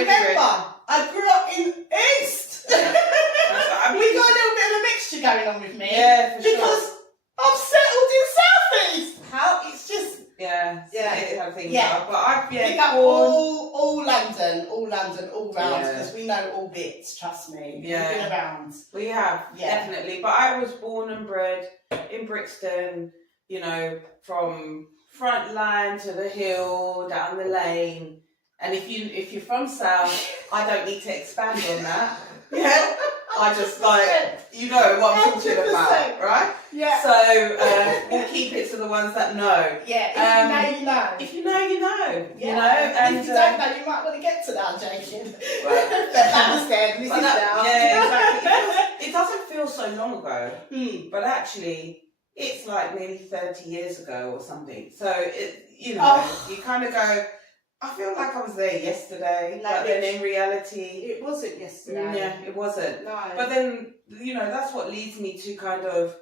remember, I grew up in East. Yeah. I mean, We got a little bit of a mixture going on with me. Yeah, for because sure. I've settled in South East. How it's just Yeah, how things Yeah. are. But I've pick up all London, all round, Yeah. because we know all bits. Trust me. Yeah. We've been around. We have, definitely. But I was born and bred in Brixton, you know, from front line to the hill, down the lane. And if you're from South, I don't need to expand on that. Yeah. I just you know what I'm talking about, right? Yeah. So we'll keep it to the ones that know. Yeah, if you know. If you know, you know. Yeah. You know, and if you don't know, you might want to get to that, Jason. Well, but that was then. This is now. Yeah, exactly. It doesn't feel so long ago, but actually, it's like nearly 30 years ago or something. So you know, you kind of go, I feel like I was there yesterday, but then in reality, it wasn't yesterday. Yeah, it wasn't. No. But then, you know, that's what leads me to kind of,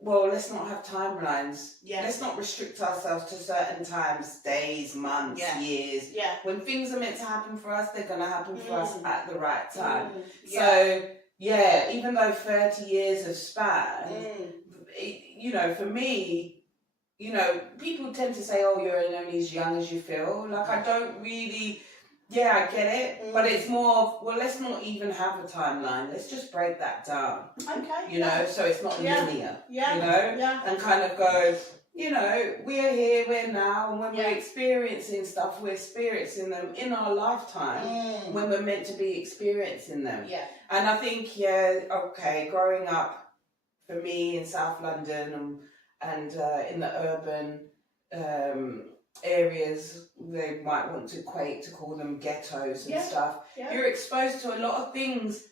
well, let's not have timelines. Yeah. Let's not restrict ourselves to certain times, days, months, years. Yeah. When things are meant to happen for us, they're going to happen for us at the right time. Yeah. So, yeah, even though 30 years have spanned, you know, for me, you know, people tend to say, oh, you're only as young as you feel. Like, I don't really, I get it. But it's more of, well, let's not even have a timeline. Let's just break that down. Okay. You know, so it's not linear. Yeah. You know? Yeah. And kind of go, you know, we're here, we're now. And when we're experiencing stuff, we're experiencing them in our lifetime when we're meant to be experiencing them. Yeah. And I think, growing up, for me in South London and in the urban areas, they might want to call them ghettos and stuff. Yeah. You're exposed to a lot of things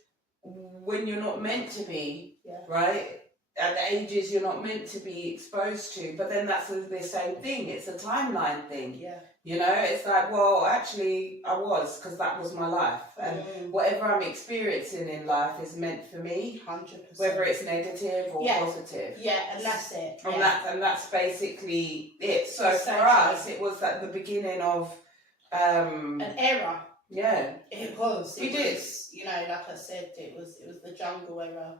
when you're not meant to be, right? At the ages you're not meant to be exposed to. But then that's the same thing. It's a timeline thing. Yeah. You know, it's like, well, actually, I was, because that was my life. And whatever I'm experiencing in life is meant for me. 100%. Whether it's negative or positive. Yeah, and that's it. And that's basically it. So for us, it was at the beginning of... an era. Yeah. It was. We did. You know, like I said, it was the jungle era.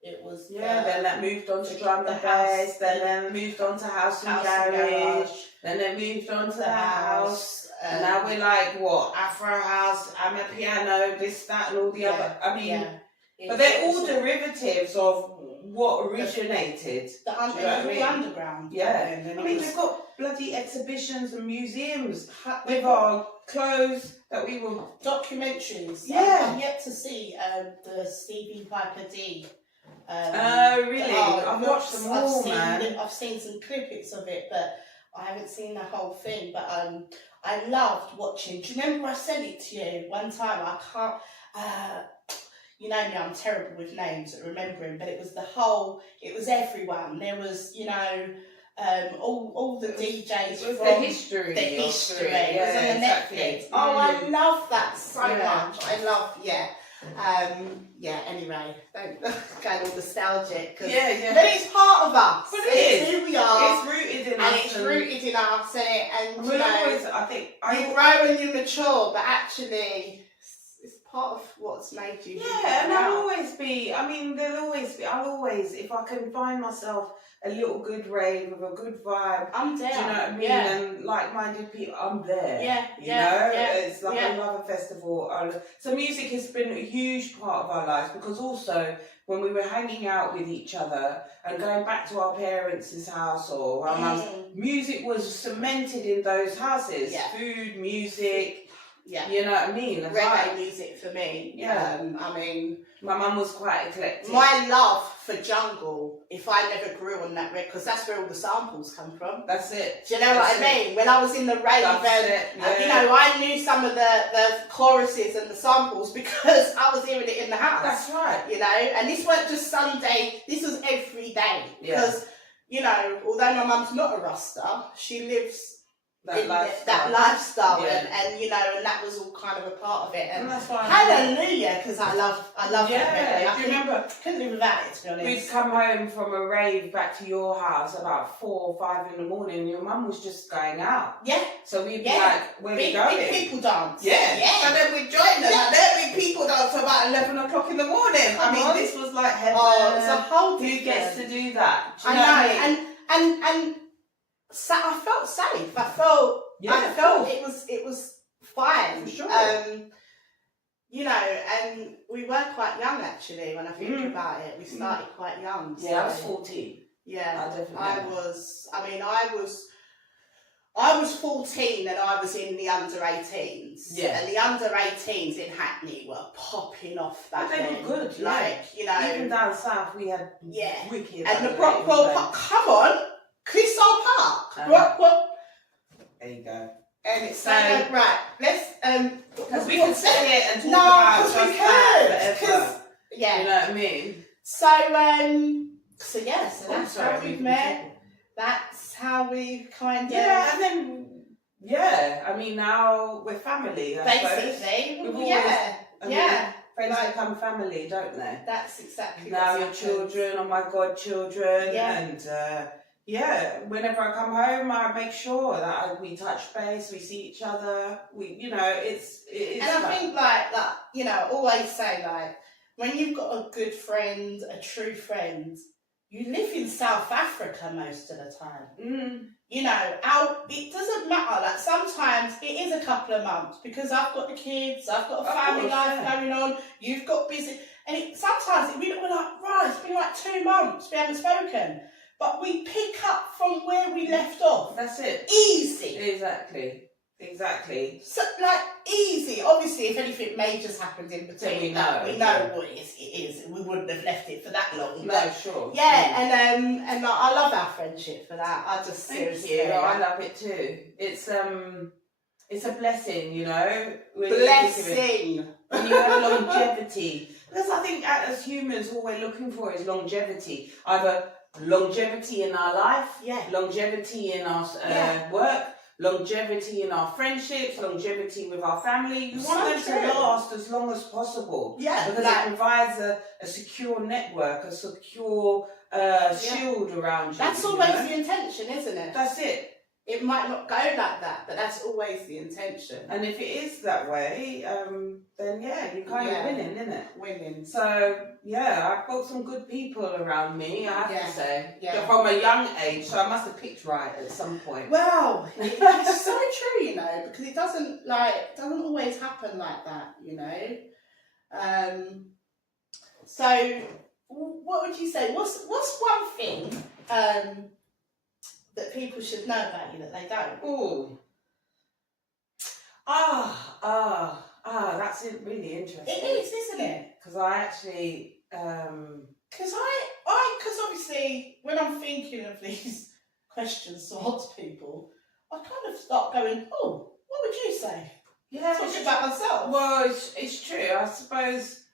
It was then that moved on to drum and bass, then moved on to house and garage, then it moved on to the house, and now we're like, what, Afro house, piano, this, that, and all the other. I mean, but they're all derivatives of what originated. The underground. Yeah. I mean, they've got bloody exhibitions and museums with our clothes that we were... Documentaries. Yeah. I'm yet to see the Stevie Piper D. Really? I've watched them all, man. I've seen some clippings of it, but I haven't seen the whole thing. But I loved watching. Do you remember I sent it to you one time? I can't. You know me, I'm terrible with names at remembering, but it was everyone. There was, you know, all the DJs. It was the history. The history. Yeah, it was on the Netflix. Oh, I love that so much. I love, anyway, don't go all nostalgic. But it's part of us. But it's who we are. It's rooted in and us. It's rooted in us, and you know, I think you grow and you mature, but actually it's part of what's made you. Yeah, and I'll always be, I'll always, if I can find myself a little good rave with a good vibe, I'm there. Do you know what I mean? And like-minded people, I'm there. It's like I love a festival. So music has been a huge part of our lives, because also when we were hanging out with each other and going back to our parents' house or our mum's, music was cemented in those houses. Yeah. Food, music. Yeah. You know what I mean? Reggae music for me. Yeah. My mum was quite eclectic. My love for jungle, if I never grew on that record, because that's where all the samples come from. That's it. Do you know what I mean? When I was in the rave, you know, I knew some of the choruses and the samples because I was hearing it in the house. That's right. You know, and this weren't just Sunday, this was every day. Because, you know, although my mum's not a Rasta, she lives that lifestyle, yeah. and you know, and that was all kind of a part of it. And that's why hallelujah, because I love yeah. that. Do you remember? Couldn't live without it, to be honest. We'd come home from a rave back to your house about 4 or 5 in the morning. And your mum was just going out. Yeah. So we'd be like, "Where we going?" Big people dance. Yeah. So then we'd join them. Like, their big people dance about 11 o'clock in the morning. Come on. This was like heaven. Oh, it's a whole Who gets to do that? Do you I know. And so I felt safe. I felt it was fine. For sure. You know, and we were quite young actually. When I think about it, we started quite young. So, yeah, I was 14. Yeah, I was 14 and I was in the under 18s. Yeah. And the under 18s in Hackney were popping off that they then. were good, like, you know. Even down south we had wicked. And the Brockwell Park, come on, Clisson Park. There you go. And it's so right. Let's because we could sit here and talk about because we could. Because you know what I mean. So that's how we've met. That's how we kind of and then I mean now we're family. Basically, Friends become family, don't they? That's exactly now your children are my godchildren, and whenever I come home, I make sure that we touch base, we see each other. It is. And I think like that, you know, I always say like when you've got a good friend, a true friend, you live in South Africa most of the time. You know, it doesn't matter. Like sometimes it is a couple of months because I've got the kids, I've got a family life going on. You've got busy, and sometimes we're like, right, it's been like 2 months we haven't spoken. But we pick up from where we left off. That's it. Easy. Exactly. So, like, easy. Obviously, if anything major's happened in between, we know what it is. We wouldn't have left it for that long. No, sure. Yeah, and I love our friendship for that. I just seriously. I love it too. It's a blessing, you know. Blessing. When you have longevity. Because I think as humans, all we're looking for is longevity. Either longevity in our life, longevity in our work, longevity in our friendships, longevity with our family. You want them to last as long as possible. Yeah. Because it provides a secure network, a secure shield around you. That's always the intention, isn't it? That's it. It might not go like that, but that's always the intention. And if it is that way, then you're kind of winning, isn't it? Winning. So, I've got some good people around me, I have to say. Yeah. From a young age, so I must have picked right at some point. Well, it's so true, you know, because it doesn't always happen like that, you know. So, what would you say? What's one thing that people should know about you that they don't? Ooh. That's really interesting. It is, isn't it? Because I actually, because obviously when I'm thinking of these questions to ask people, I kind of start going, oh, what would you say? Yeah, talking about myself. Well, it's true. I suppose.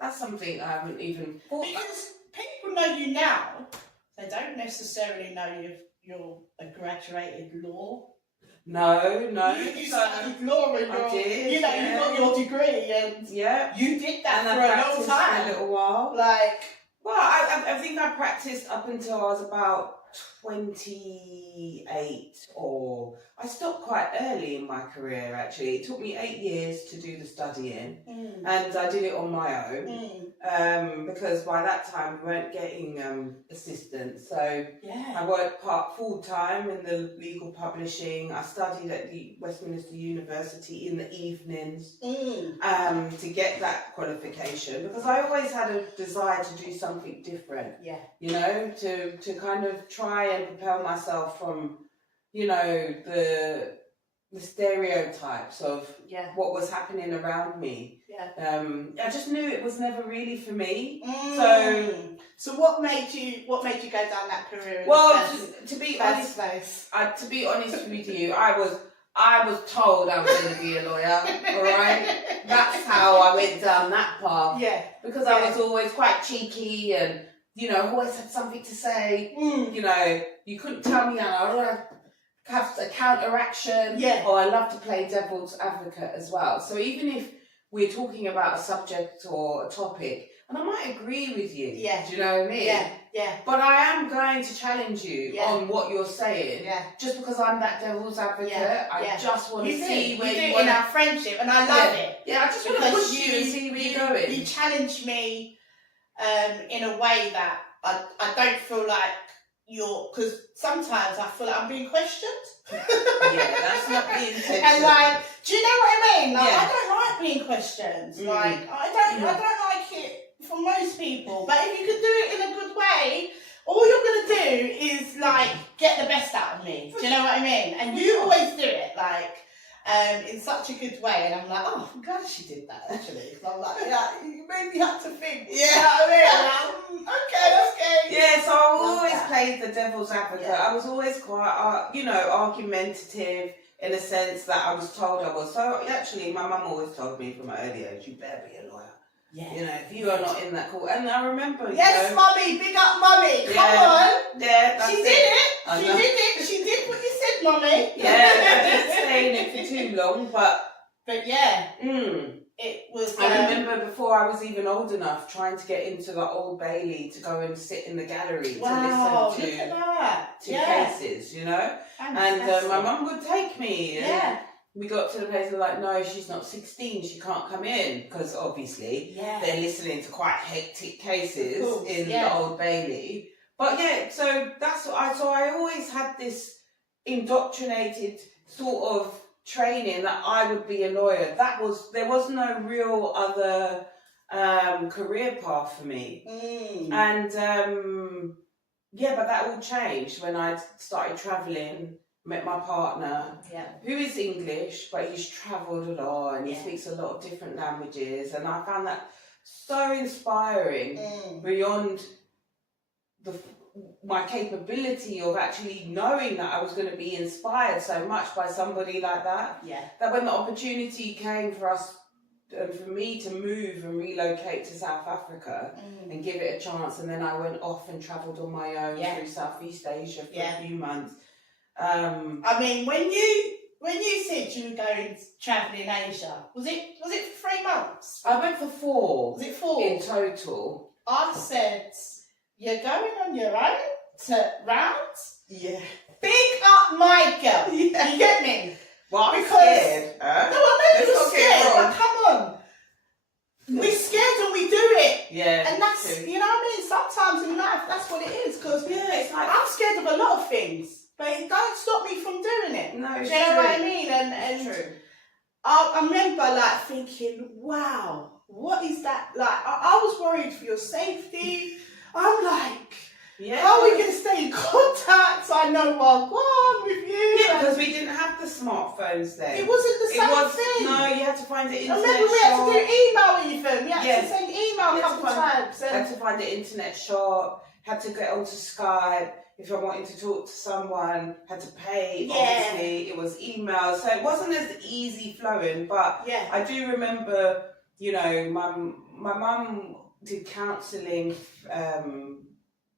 That's something I haven't even thought. Because people know you now, they don't necessarily know you're a graduated law. No. You studied law and you got your degree and you did that and for a long time. For a little while. I think I practiced up until I was about 28, or I stopped quite early in my career actually. It took me 8 years to do the studying and I did it on my own because by that time we weren't getting assistants, so I worked full time in the legal publishing. I studied at the Westminster University in the evenings to get that qualification because I always had a desire to do something different, you know, to kind of try and propel myself from, you know, the stereotypes of what was happening around me. I just knew it was never really for me. So what made you go down that career? To be honest with you, I was told I was going to be a lawyer. All right, that's how I went down that path. Because I was always quite cheeky and you know, always had something to say. You know, you couldn't tell me, I don't have a counteraction. Yeah. Or I love to play devil's advocate as well. So even if we're talking about a subject or a topic, and I might agree with you. Yeah. Do you know what I mean? Yeah. Yeah. But I am going to challenge you on what you're saying. Yeah. Just because I'm that devil's advocate, I just want to see where you want in our friendship, and I love it. Yeah, I just want to push you and see where you're going. You challenge me in a way that I don't feel like you're, because sometimes I feel like I'm being questioned. Yeah, that's not the intention. And like, do you know what I mean? Like, I don't like being questioned. Like, I don't like it for most people. But if you could do it in a good way, all you're gonna do is like get the best out of me. Do you know what I mean? And you always do it like in such a good way. And I'm like, oh, I'm glad she did that actually. Because I'm like, yeah, you made me have to think. Yeah. You know what I mean? Like, okay. Yeah, so I always played the devil's advocate. Yeah. I was always quite, you know, argumentative in a sense that I was told I was. So actually, my mum always told me from an early age, you better be a lawyer. Yeah. You know, if you are not in that court. And I remember, yes, you know, mummy, big up mummy. Come on. Yeah, she did it. She did what you said, mummy. Yeah, I didn't stay in it for too long, but yeah. It was. I remember before I was even old enough trying to get into the Old Bailey to go and sit in the gallery to listen to cases, you know. Fantastic. And my mum would take me. And we got to the place of like, no, she's not 16, she can't come in, because obviously they're listening to quite hectic cases in the Old Bailey. But yeah, so that's what I always had this indoctrinated sort of training that I would be a lawyer. There was no real other career path for me. And but that all changed when I started travelling, met my partner, who is English, but he's travelled a lot and he speaks a lot of different languages, and I found that so inspiring beyond my capability of actually knowing that I was going to be inspired so much by somebody like that. That when the opportunity came for us, for me to move and relocate to South Africa and give it a chance, and then I went off and travelled on my own through Southeast Asia for a few months. I mean, when you said you were going travelling in Asia, was it for 3 months? I went for 4. Was it 4 in total? I said, you're going on your own to rounds? Yeah. Big up my girl. You get me? Well, I'm scared. No, I know you're scared, but come on. We're scared and we do it. Yeah. And that's, you know what I mean? Sometimes in life, that's what it is. Because it's like, I'm scared of a lot of things, but it don't stop me from doing it. No, do you know what I mean? And true. I remember like thinking, wow, what is that? Like, I was worried for your safety. I'm like, how are we going to stay in contact so I know what's going on with you? Yeah, because we didn't have the smartphones then. It wasn't the same thing. No, you had to find the internet shop. Remember, we had to do email even. We had to send email a couple times. Had to find the internet shop, had to get onto Skype. If I wanted to talk to someone, had to pay, obviously. It was email. So it wasn't as easy flowing, but I do remember, you know, my mum did counselling,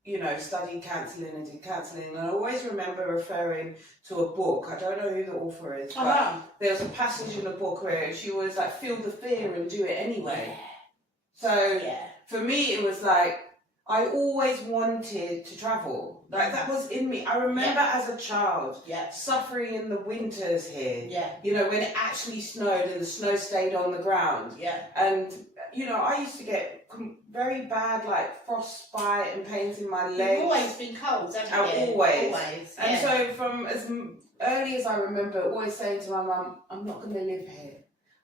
you know, studied counselling and did counselling, and I always remember referring to a book. I don't know who the author is, but there was a passage in the book where she was like, feel the fear and do it anyway. So for me, it was like, I always wanted to travel. Like, that was in me. I remember as a child suffering in the winters here. You know, when it actually snowed and the snow stayed on the ground. And, you know, I used to get very bad, like, frostbite and pains in my legs. You've always been cold, haven't you? Always. And so from as early as I remember, always saying to my mum, I'm not going to live here.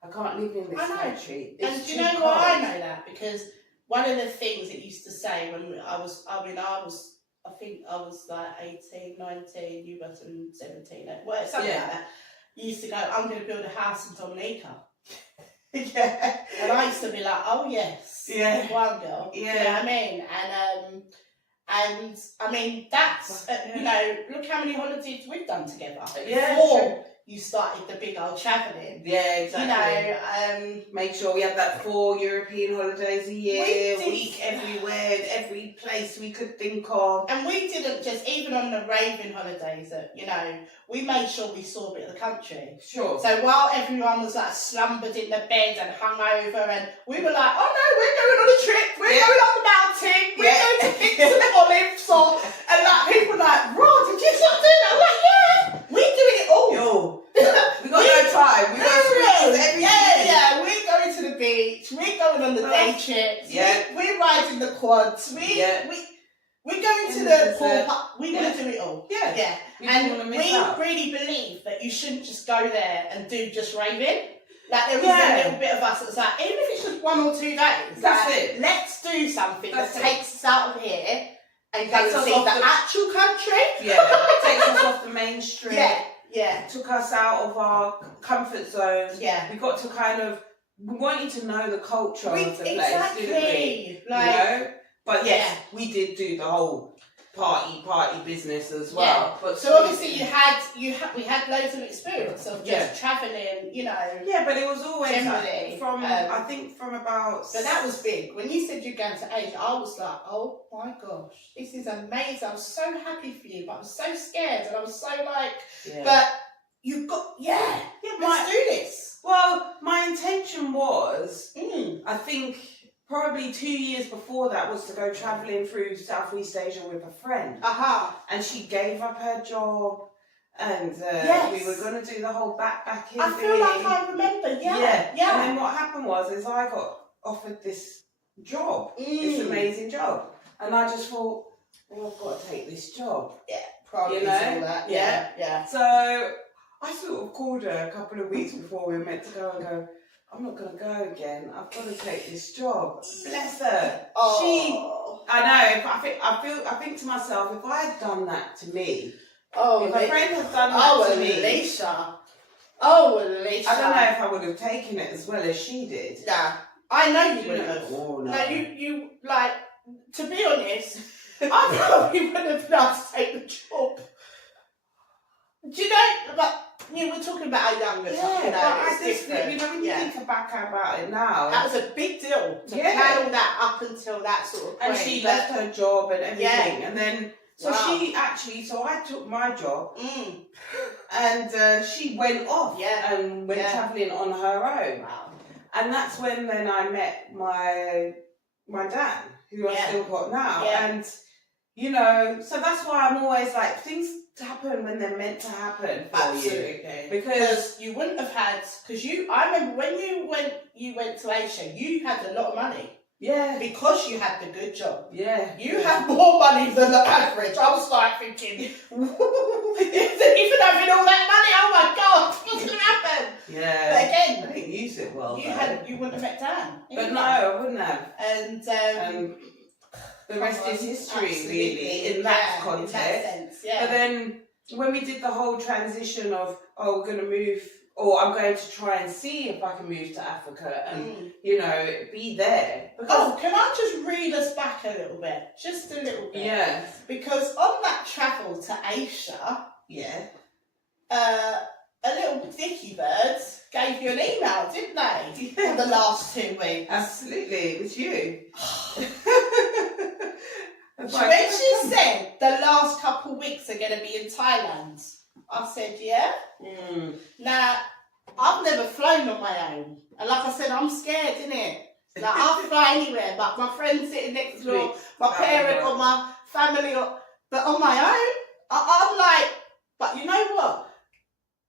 I can't live in this country. And do you know why I know that? Because one of the things it used to say when I think I was like 18, 19, you were 17, well, something like that. You used to go, I'm going to build a house in Dominica. And I used to be like, oh yes, one girl. You know what I mean? And I mean, that's, you know, look how many holidays we've done together. you started the big old travelling. Yeah, exactly. You know, make sure we had that 4 European holidays a year, week everywhere, every place we could think of. And we didn't just, even on the raving holidays, we made sure we saw a bit of the country. Sure. So while everyone was like slumbered in the bed and hungover, and we were like, oh no, we're going on a trip, we're going up the mountain, we're going to pick some olives, and like people were like, Rod, did you not do that? I'm like, yeah, we're doing it all. Yo, we got no time. We got everything. Yeah, we're going to the beach, we're going on the day trips, we're riding the quads, we're going to the pool. We're going to do it all. Yeah. And we really believe that you shouldn't just go there and do just raving. Like there was a little bit of us that was like, even if it's just 1 or 2 days, that's it. Let's do something that takes us out of here and go and see the actual country. Yeah, takes us off the main street. Yeah. Took us out of our comfort zones. Yeah. We got to we wanted to know the culture of the place, didn't we? But yes, we did do the whole party business as well. Yeah. But so obviously we had loads of experience of just travelling, Yeah, but it was always generally I think from about. So that was big. When you said you're going to Asia, I was like, oh my gosh, this is amazing. I was so happy for you, but I was so scared, and I was so like, but you've got let's do this. Well, my intention was, I think, probably 2 years before that was to go travelling through Southeast Asia with a friend. And she gave up her job, and we were going to do the whole backpacking thing. I feel like I remember, yeah. And then what happened was I got offered this job, this amazing job. And I just thought, well, I've got to take this job. Yeah, probably all that. Yeah. So I sort of called her a couple of weeks before we were meant to go and go, I'm not going to go again. I've got to take this job. Bless her. Oh. I know. I think to myself, if I had done that to me, if a friend had done that to me, Alicia. I don't know if I would have taken it as well as she did. Yeah, I know you wouldn't have. Oh, no. No, you like. To be honest, I probably would have loved to take the job. Do you know? But we're talking about our younger time. But I just think, when you think back about it now, that was a big deal to plan all that up until that sort of point. And she left her job and everything, and then I took my job, and she went off and went travelling on her own. Wow. And that's when then I met my dad, who I still got now, and so that's why I'm always like, things happen when they're meant to happen for you, because you wouldn't have had, I remember when you went to Asia, you had a lot of money. Yeah. Because you had the good job. Yeah. You had more money than the average. I was like thinking, even having all that money, oh my God, what's going to happen? Yeah. But again, I didn't use it well. You wouldn't have met Dan. But no, I wouldn't have. And the rest is history, really, in that context. In that sense, But then when we did the whole transition of, we're going to move, or I'm going to try and see if I can move to Africa and, be there. Because can I just reel us back a little bit? Just a little bit. Yeah. Because on that travel to Asia, a little dicky bird gave you an email, didn't they? For the last 2 weeks. Absolutely, it was you. When she said the last couple of weeks are going to be in Thailand, I said, yeah. Now, I've never flown on my own. And like I said, I'm scared, innit? Like, I'll fly anywhere, but my friend sitting next door, my parent or my family, but on my own, I'm like, but you know what?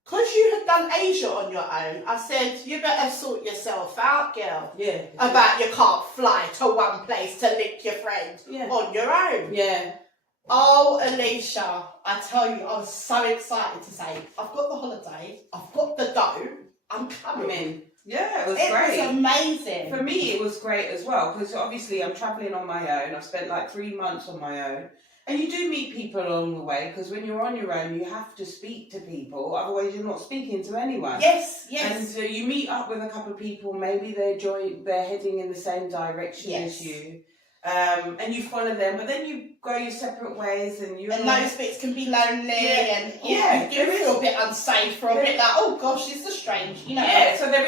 Because you had done Asia on your own, I said, you better sort yourself out, girl. Yeah. About you can't fly to one place to lick your friend on your own. Yeah. Oh, Alicia, I tell you, I was so excited to say, I've got the holiday, I've got the dough, I'm coming. Yeah, it was great. It was amazing. For me, it was great as well, because obviously I'm travelling on my own. I've spent like 3 months on my own. And you do meet people along the way, because when you're on your own, you have to speak to people, otherwise you're not speaking to anyone. Yes. And so you meet up with a couple of people, maybe they're heading in the same direction as you. and you follow them, but then you go your separate ways, and those bits can be lonely, and you do feel a bit unsafe or a bit like, oh gosh, this is strange, you know. Yeah, so there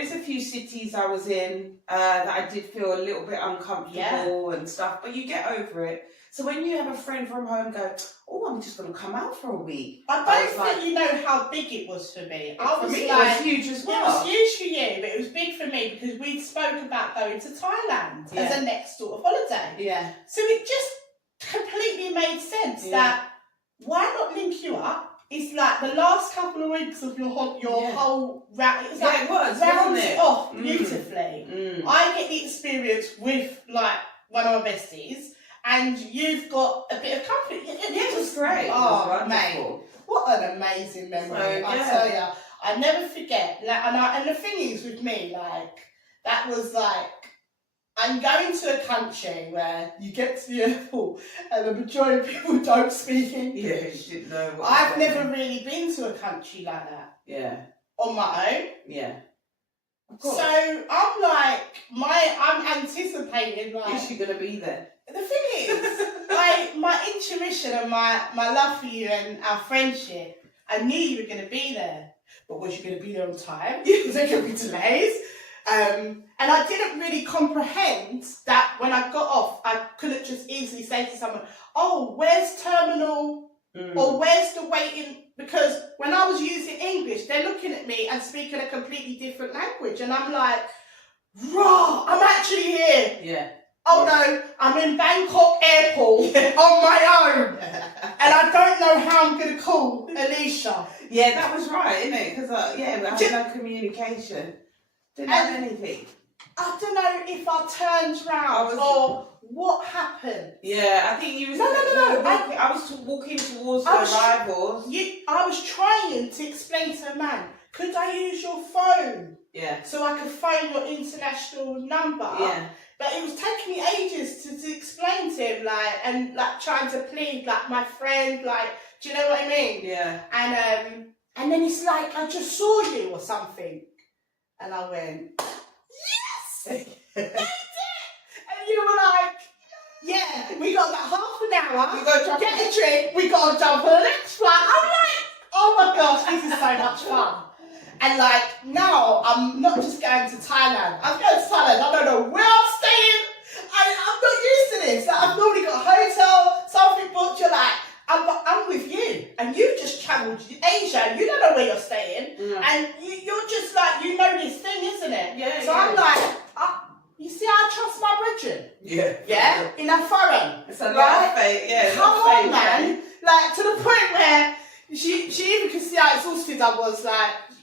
is a few cities I was in that I did feel a little bit uncomfortable and stuff, but you get over it. So when you have a friend from home go, oh, I'm just going to come out for a week. I don't think you know how big it was for me. It was huge as well. It was huge for you, but it was big for me because we spoke about going to Thailand as a next sort of holiday. Yeah. So it just completely made sense that why not link you up? It's like the last couple of weeks of your whole round. It rounds off beautifully. I get the experience with like one of my besties. And you've got a bit of company. It was great. Oh, mate. What an amazing memory. I tell you. I never forget. And the thing is with me, like, that was like, I'm going to a country where you get to the airport and the majority of people don't speak English. Yeah, you didn't know what I've never really been to a country like that. Yeah. On my own. Yeah. So I'm anticipating like. Is she gonna be there? The thing is, my intuition and my love for you and our friendship, I knew you were going to be there. But was you going to be there on time? Because there could be delays. And I didn't really comprehend that when I got off, I couldn't just easily say to someone, oh, where's terminal? Or where's the waiting? Because when I was using English, they're looking at me and speaking a completely different language. And I'm like, raw, I'm actually here. Yeah. Oh no, I'm in Bangkok airport on my own. And I don't know how I'm going to call Alicia. Yeah, that was right, isn't it? Because, we had no communication. Didn't have anything. I don't know if I turned round or what happened. Yeah, I think you was... No. I was walking towards the arrivals. I was trying to explain to a man, could I use your phone? Yeah. So I could phone your international number. Yeah. But it was taking me ages to explain to him, and trying to plead, my friend, do you know what I mean? Yeah. And then it's like, I just saw you or something. And I went, yes! That's it! And you were like, yeah, we got half an hour. We got to get a drink, we got to jump on the next flight. I'm like, oh my gosh, this is so much fun. And now I'm not just going to Thailand. I'm going to Thailand. I don't know where I'm staying. I'm not used to this. I've normally got a hotel, something booked. You're like, I'm with you. And you've just travelled to Asia. You don't know where you're staying. And you're just you know this thing, isn't it? Yeah. So I'm like, you see, I trust my brethren. Yeah. Yeah? In a foreign. It's a lot of faith. Yeah. Come on, man. To the point where she even could see how exhausted I was.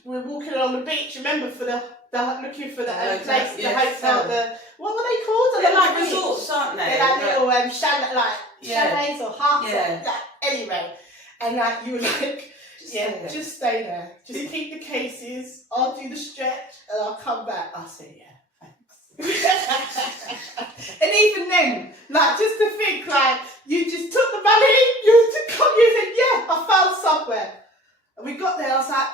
We're walking along the beach, remember, for the looking for the place, the hotel, what were they called? They're resorts, aren't they? They're little chalets or huts. Yeah. Anyway, and you were like, just stay there. Just keep the cases, I'll do the stretch, and I'll come back. I'll say, yeah, thanks. And even then, just to think, you just took the money, you said, yeah, I found somewhere. And we got there, I was like,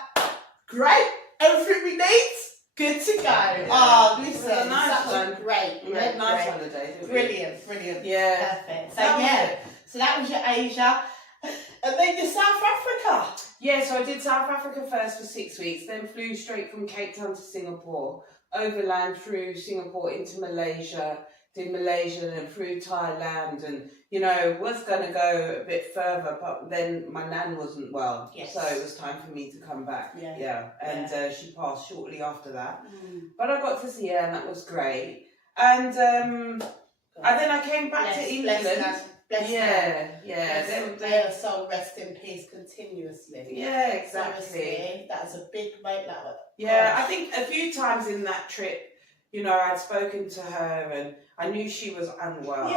great, everything we need, good to go. Yeah. Oh, listen, it was a nice one. Great. We had a nice holiday. Brilliant. Yeah. Perfect. So that was your Asia. And then your South Africa. Yeah, so I did South Africa first for 6 weeks, then flew straight from Cape Town to Singapore, overland through Singapore into Malaysia, did Malaysia and through Thailand, and was going to go a bit further, but then my nan wasn't well, so it was time for me to come back. And she passed shortly after that. But I got to see her, and that was great. And then I came back to England. Bless them. They are so rest in peace continuously. Yeah, exactly. Seriously, that's a big weight. I think a few times in that trip, I'd spoken to her and I knew she was unwell.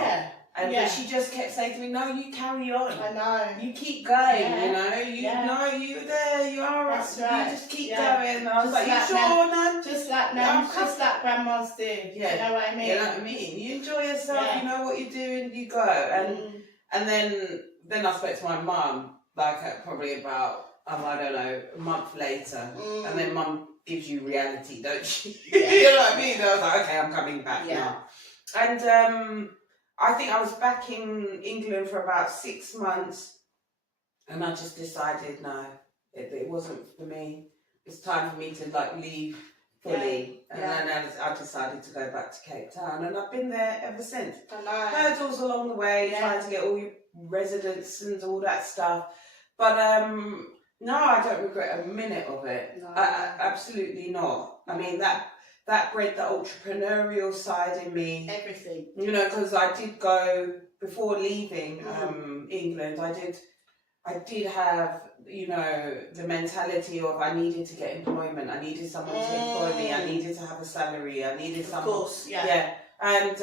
But she just kept saying to me, no, you carry on. I know. You keep going, you're there, you are. That's right. You just keep going. And I was like, you sure, Nan? Just like grandmas do. You know what I mean? You know what I mean? You enjoy yourself, you know what you're doing, you go. And then I spoke to my mum, probably about, I don't know, a month later. And then Mum gives you reality, don't she? You know what I mean? I was like, okay, I'm coming back now. And I think I was back in England for about 6 months, and I just decided, no, it wasn't for me. It's time for me to like leave fully. And then I decided to go back to Cape Town, and I've been there ever since. I know. Hurdles along the way, trying to get all your residents and all that stuff. But no, I don't regret a minute of it. No. Absolutely not. I mean, that bred the entrepreneurial side in me. Everything. You know, because I did go, before leaving England, I did have, you know, the mentality of I needed to get employment. I needed someone to employ me. I needed to have a salary. I needed someone. Of course, yeah. And,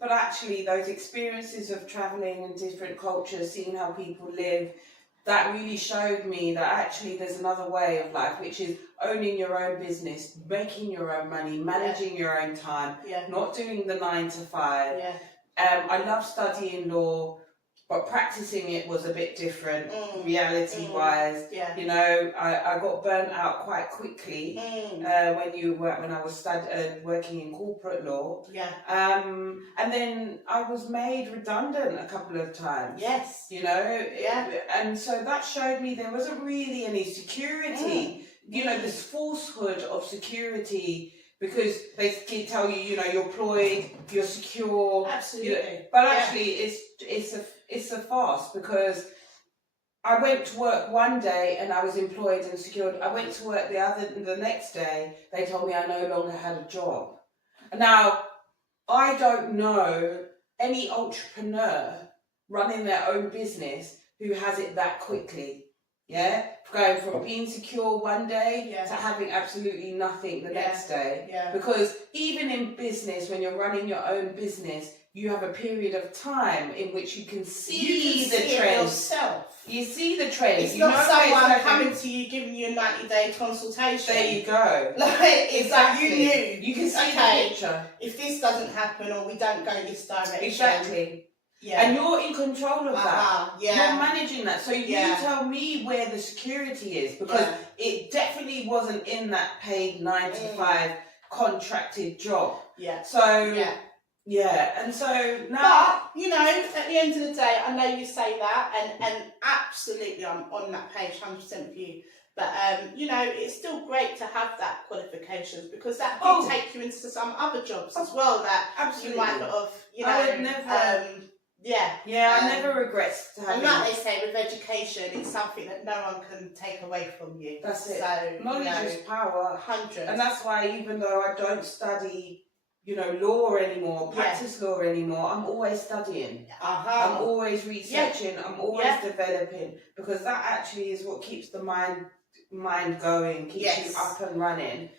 but actually those experiences of travelling in different cultures, seeing how people live, that really showed me that actually there's another way of life, which is owning your own business, making your own money, managing your own time, not doing the 9 to 5. I love studying law, but practicing it was a bit different, reality-wise. You know, I got burnt out quite quickly when I was working in corporate law. And then I was made redundant a couple of times. You know, and so that showed me there wasn't really any security. You know, this falsehood of security, because they tell you, you know, you're employed, you're secure. Absolutely. You know, but actually, it's a farce, because I went to work one day and I was employed and secured. I went to work the next day, they told me I no longer had a job. Now, I don't know any entrepreneur running their own business who has it that quickly. Going from being secure one day to having absolutely nothing the next day. Because even in business, when you're running your own business, you have a period of time in which you can see the trends yourself. You see the trends. It's not someone coming to you giving you a 90-day consultation. There you go. Like, it's like you knew. You can see the picture. If this doesn't happen or we don't go this direction. Exactly. And you're in control of that. You're managing that. So you tell me where the security is, because it definitely wasn't in that paid 9 to 5 contracted job. So and so now. But you know, at the end of the day, I know you say that, and absolutely, I'm on that page, 100% with you. But you know, it's still great to have that qualifications, because that can take you into some other jobs as well that you might not have. You know, I would never. I never regret having. And like they say, with education, it's something that no one can take away from you. That's it. So, knowledge is power. 100. And that's why, even though I don't study, you know, law anymore, practice law anymore, I'm always studying. I'm always researching. I'm always developing, because that actually is what keeps the mind going, keeps you up and running.